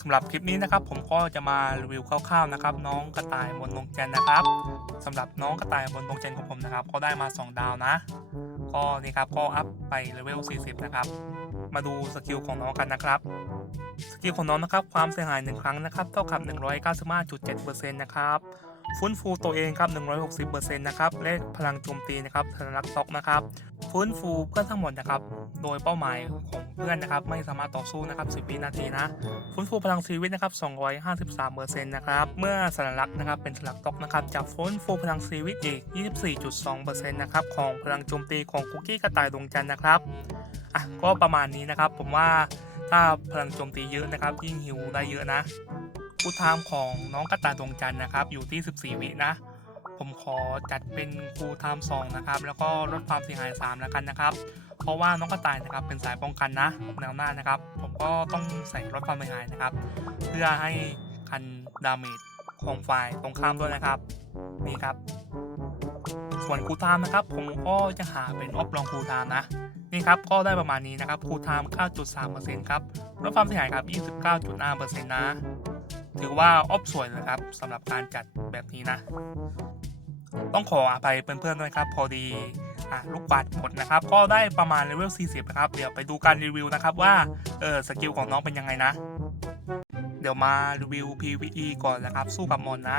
สำหรับคลิปนี้นะครับผมก็จะมารีวิวคร่าวๆนะครับ น้องกระต่ายบนดวงจันทร์นะครับสำหรับน้องกระต่ายบนดวงจันทร์ของผมนะครับ ก็ได้มา 2 ดาวนะ ก็นี่ครับก็อัพไปเลเวล 40 นะครับ มาดูสกิลของน้องกันนะครับสกิลของน้องนะครับความเสียหาย 1 ครั้งนะครับเท่ากับ 195.7%นะครับ ฟื้นฟูตัวเองครับ 160%นะครับ และพลังโจมตีนะครับธนลักษณ์ตอกนะครับ ฟื้นฟูเพื่อนทั้งหมดนะครับ โดยเป้าหมายของเพื่อนนะครับ ไม่สามารถต่อสู้นะครับ 10 วินาทีนะ ฟื้นฟูพลังชีวิตนะครับ 253%นะครับ เมื่อสัญลักษณ์นะครับ เป็นสัญลักษณ์ตอกนะครับ จะฟื้นฟูพลังชีวิตอีก 24.2%นะครับ ของพลังโจมตีของคุกกี้กระต่ายดวงจันทร์นะครับ อะ ก็ประมาณนี้นะครับ ผมว่าถ้าพลังโจมตีเยอะนะครับ ยิ่งฮิวได้เยอะนะ คูลไทม์ของน้องกระต่ายดวงจันทร์นะครับ อยู่ที่ 14 วินะ ผมขอจัดเป็นคูลไทม์2นะครับ แล้วก็ลดความเสียหาย 3 แล้วกันนะครับ เพราะว่าน้องกระต่ายนะครับเป็นสายป้องกันนะแนวหน้านะครับ ผมก็ต้องใส่ลดความเสียหายนะครับ เพื่อให้คันดาเมจของฝ่ายตรงข้ามด้วยนะครับ นี่ครับ ส่วนคูลไทม์นะครับ ผมก็จะหาเป็นออฟลองคูลไทม์นะนี่ครับก็ได้ประมาณนี้นะครับคูลไทม์9.3%ครับลดความเสียหายครับ 29.5%นะ ถือว่าออฟสวยเลยครับสำหรับการจัดแบบนี้นะ ต้องขออภัยเพื่อนๆด้วยครับ พอดีอะลูกปัดหมดนะครับ ก็ได้ประมาณเลเวล 40 นะครับ เดี๋ยวไปดูการรีวิวนะครับว่าเออสกิลของน้องเป็นยังไงนะ เดี๋ยวมารีวิว PVE ก่อนนะครับ สู้กับมอนนะ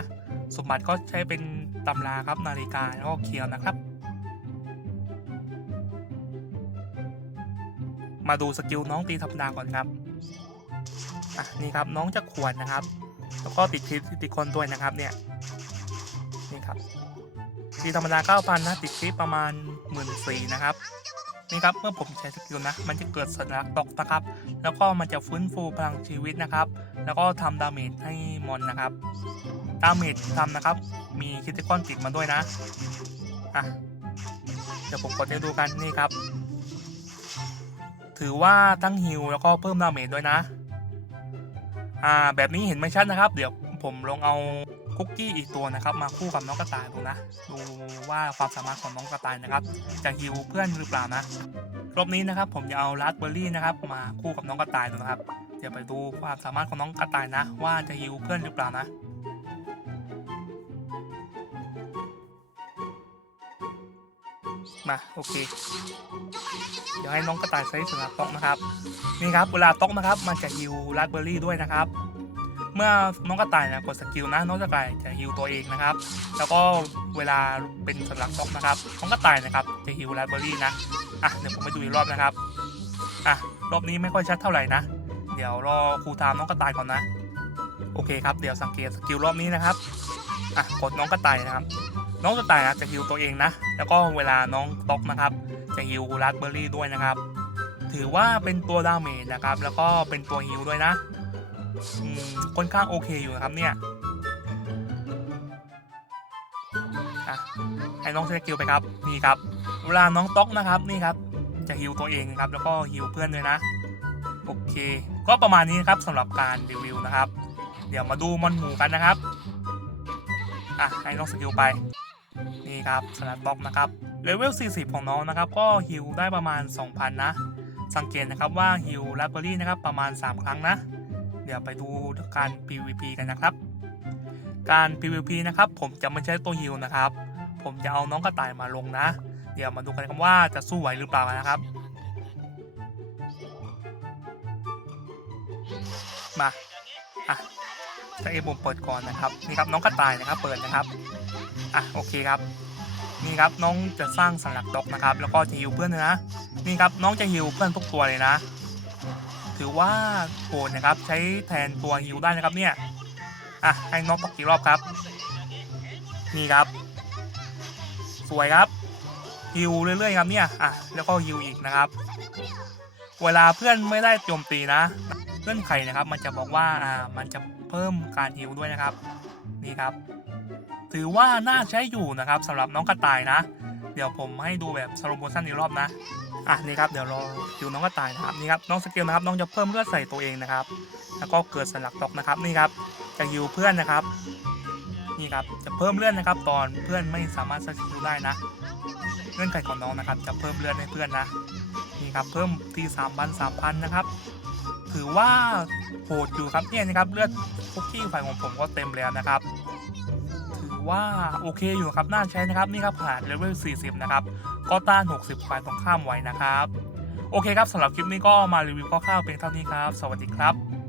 สมบัติก็ใช้เป็นตำราครับนาฬิกาแล้วก็เคียวนะครับมาดูสกิลน้องตีธรรมดาก่อนครับ อะนี่ครับน้องจะขวนนะครับ แล้วก็ติดคลิปติดคนด้วยนะครับเนี่ยนี่ครับตีธรรมดา9,000นะติดคลิปประมาณ 1 4ื่นนะครับนี่ครับเมื่อผมใช้สกิลนะ มันจะเกิดสัญลักษณ์ตกนะครับ แล้วก็มันจะฟื้นฟูพลังชีวิตนะครับ แล้วก็ทำดาเมจให้มอนนะครับ ดาเมจทำนะครับ มีคิติคอนติดมาด้วยนะอะเดี๋ยวผมกดให้ดูกันนี่ครับ ถือว่าทั้งฮิลแล้วก็เพิ่มดาเมจด้วยนะ อ่าแบบนี้เห็นไม่ชัดนะครับ เดี๋ยวผมลองเอาคุกกี้อีกตัวนะครับ มาคู่กับน้องกระต่ายดูนะ ดูว่าความสามารถของน้องกระต่ายนะครับ จะฮิวเพื่อนหรือเปล่านะรอบนี้นะครับ ผมจะเอาราสเบอร์รี่นะครับมาคู่กับน้องกระต่ายดูนะครับ เดี๋ยวไปดูความสามารถของน้องกระต่ายนะ ว่าจะฮิวเพื่อนหรือเปล่านะ มาโอเค เดี๋ยวให้น้องกระต่ายใช้สำหรับต๊อกนะครับ นี่ครับเวลาต๊อกนะครับ มันจะฮิวราสเบอร์รี่ด้วยนะครับ เมื่อน้องกระต่ายนะกดสกิลนะน้องกระต่ายจะฮิวตัวเองนะครับ แล้วก็เวลาเป็นสำหรับต๊อกนะครับน้องกระต่ายนะครับจะฮิวราสเบอร์รี่นะอะเดี๋ยวผมไปดูอีกรอบนะครับอะรอบนี้ไม่ค่อยชัดเท่าไหร่นะ เดี๋ยวรอครูตามน้องกระต่ายก่อนนะ โอเคครับ เดี๋ยวสังเกตสกิลรอบนี้นะครับอะกดน้องกระต่ายนะครับ น้องกระต่ายจะฮิวตัวเองนะ แล้วก็เวลาน้องต๊อกนะครับ จะฮิวราสเบอร์รี่ด้วยนะครับ ถือว่าเป็นตัวดาเมจนะครับ แล้วก็เป็นตัวฮิวด้วยนะค่อนข้างโอเคอยู่นะครับเนี่ยให้น้องเซกิลไปครับนี่ครับ เวลาน้องต๊อกนะครับนี่ครับ จะฮิวตัวเองครับ แล้วก็ฮิวเพื่อนด้วยนะโอเค ก็ประมาณนี้ครับสำหรับการรีวิวนะครับ เดี๋ยวมาดูมอนหมูกันนะครับอะให้น้องสกิลไป นี่ครับสลัดบล็อกนะครับเลเวล 40 ของน้องนะครับ ก็ฮิลได้ประมาณ 2,000 นะ สังเกตนะครับว่าฮิลแรปเบอรี่นะครับประมาณ 3 ครั้งนะ เดี๋ยวไปดูการ PVP กันนะครับ การ PVP นะครับ ผมจะไม่ใช้ตัวฮิลนะครับ ผมจะเอาน้องกระต่ายมาลงนะ เดี๋ยวมาดูกันครับว่าจะสู้ไหวหรือเปล่านะครับ มาอะ ถ้าเอผมเปิดก่อนนะครับนี่ครับน้องกระต่ายนะครับเปิดนะครับอะโอเคครับนี่ครับน้องจะสร้างสัญลักษณ์ดอกนะครับ แล้วก็จะฮิวเพื่อนนะ นี่ครับน้องจะฮิวเพื่อนทุกตัวเลยนะ ถือว่าโหดนะครับใช้แทนตัวฮิวได้นะครับเนี่ยอะให้น้องตกกี่รอบครับ นี่ครับ สวยครับฮิวเรื่อยๆครับเนี่ยอะแล้วก็ฮิวอีกนะครับ เวลาเพื่อนไม่ได้โจมตีนะ เพื่อนไขนะครับ มันจะบอกว่าอ่ามันจะเพิ่มการฮิวด้วยนะครับนี่ครับ ถือว่าน่าใช้อยู่นะครับสำหรับน้องกระต่ายนะ เดี๋ยวผมให้ดูแบบสโลโมชั่นอีกรอบนะอะนี่ครับเดี๋ยวรอคิวน้องกระต่ายนะครับนี่ครับน้องสกิลนะครับน้องจะเพิ่มเลือดใส่ตัวเองนะครับ แล้วก็เกิดสัญลักษณ์ตกนะครับนี่ครับจะฮิวเพื่อนนะครับนี่ครับจะเพิ่มเลือดนะครับ ตอนเพื่อนไม่สามารถสกิลได้นะเงื่อนไขของน้องนะครับ จะเพิ่มเลือดให้เพื่อนนะนี่ครับเพิ่มทีสามพันสามพันนะครับ ถือว่าโหดอยู่ครับเนี่ยนะครับเลือดคุกกี้ฝ่ายของผมก็เต็มแล้วนะครับ ถือว่าโอเคอยู่ครับน่าใช้นะครับนี่ครับผ่านเลเวล 40 นะครับ ก็ต้าน 60ฝ่ายตรงข้ามไว้นะครับ โอเคครับสำหรับคลิปนี้ก็มารีวิวคร่าวๆเพียงเท่านี้ครับ สวัสดีครับ